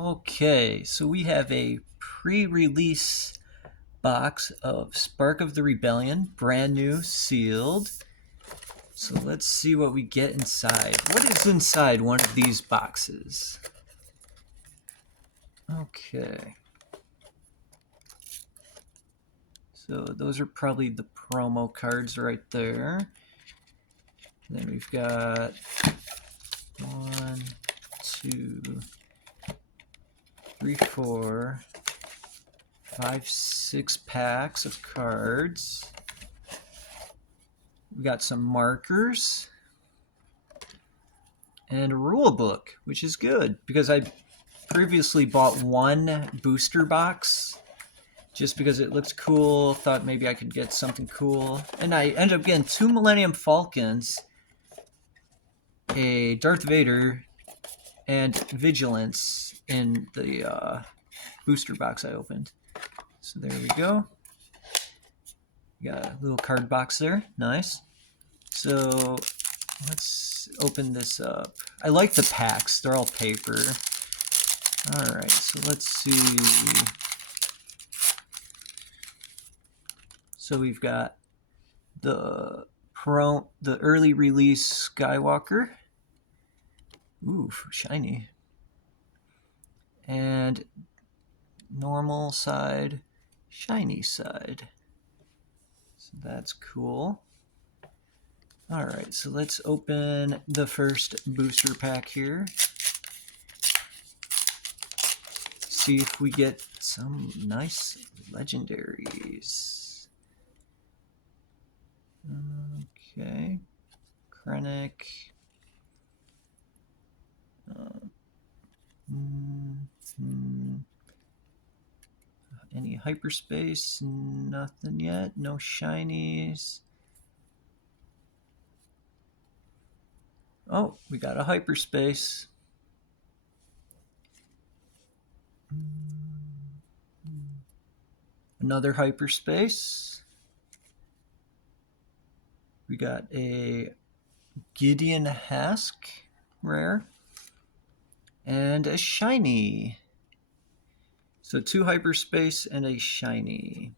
Okay, so we have a pre-release box of Spark of the Rebellion, brand new, sealed. So let's see what we get inside. What is inside one of these boxes? Okay. So those are probably the promo cards right there. And then we've got 1, 2, 3, 4, 5, 6 packs of cards. We got some markers and a rule book, which is good because I previously bought one booster box just because it looked cool. Thought maybe I could get something cool, and I ended up getting 2 Millennium Falcons, a Darth Vader, and Vigilance in the booster box I opened. So there we go. Got a little card box there. Nice. So let's open this up. I like the packs. They're all paper. Alright, so let's see. So we've got the early release Skywalker. Ooh, shiny. And normal side, shiny side. So that's cool. Alright, so let's open the first booster pack here. See if we get some nice legendaries. Okay. Krennic. Any hyperspace? Nothing yet. No shinies. Oh, we got a hyperspace. Another hyperspace. We got a Gideon Hask rare. And a shiny. So 2 hyperspace and a shiny.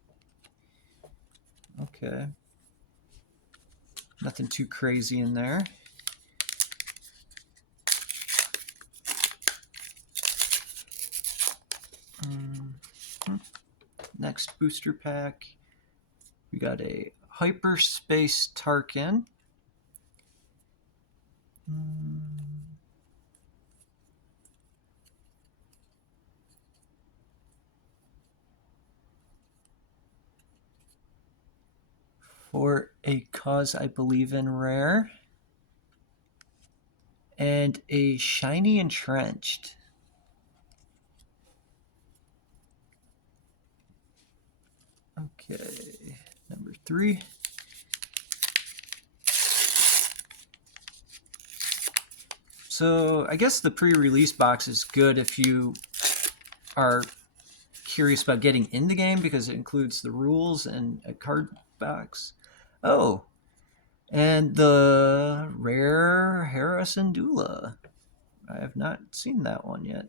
Okay. Nothing too crazy in there. Next booster pack. We got a hyperspace Tarkin. For a cause I believe in rare. And a shiny entrenched. Okay, number 3. So I guess the pre-release box is good if you are curious about getting in the game because it includes the rules and a card box. Oh, and the rare Hera Syndulla. I have not seen that one yet.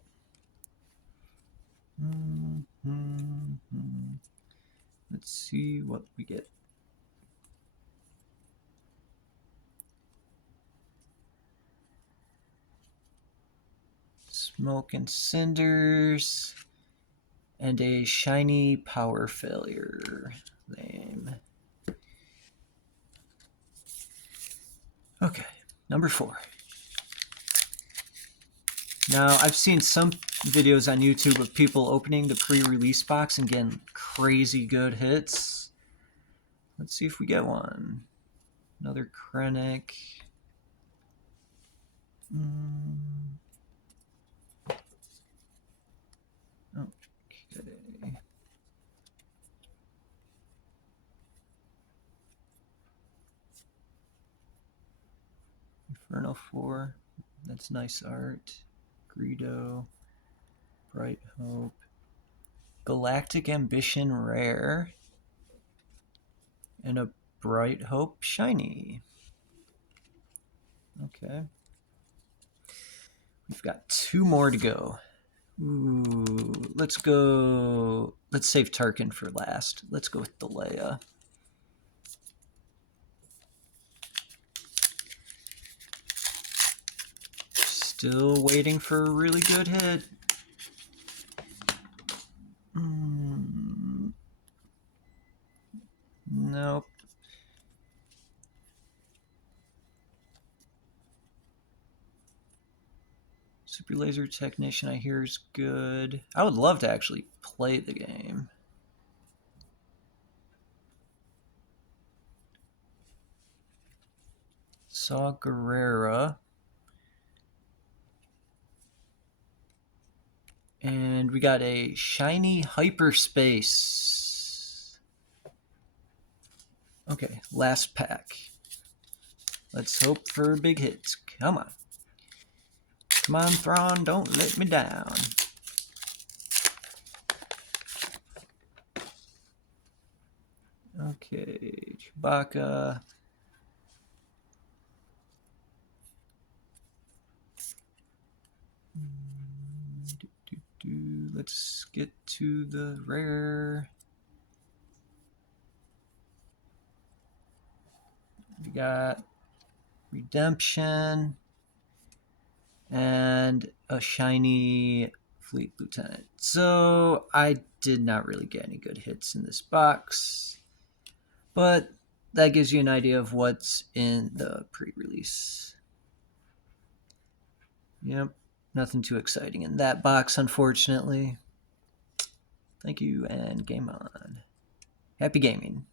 Let's see what we get. Smoke and Cinders. And a shiny Power Failure. Lame. Okay, number 4. Now, I've seen some videos on YouTube of people opening the pre-release box and getting crazy good hits. Let's see if we get one. Another Krennic. Okay. Inferno 4. That's nice art. Greedo. Bright Hope. Galactic Ambition rare. And a Bright Hope shiny. Okay. We've got 2 more to go. Ooh, let's go. Let's save Tarkin for last. Let's go with the Leia. Still waiting for a really good hit. Nope. Super Laser Technician, I hear, is good. I would love to actually play the game. Saw Gerrera. And we got a shiny hyperspace. Okay, last pack. Let's hope for big hits. Come on. Come on, Thrawn, don't let me down. Okay, Chewbacca. Let's get to the rare. We got Redemption and a shiny Fleet Lieutenant. So I did not really get any good hits in this box, but that gives you an idea of what's in the pre-release. Yep, nothing too exciting in that box, unfortunately. Thank you, and game on. Happy gaming.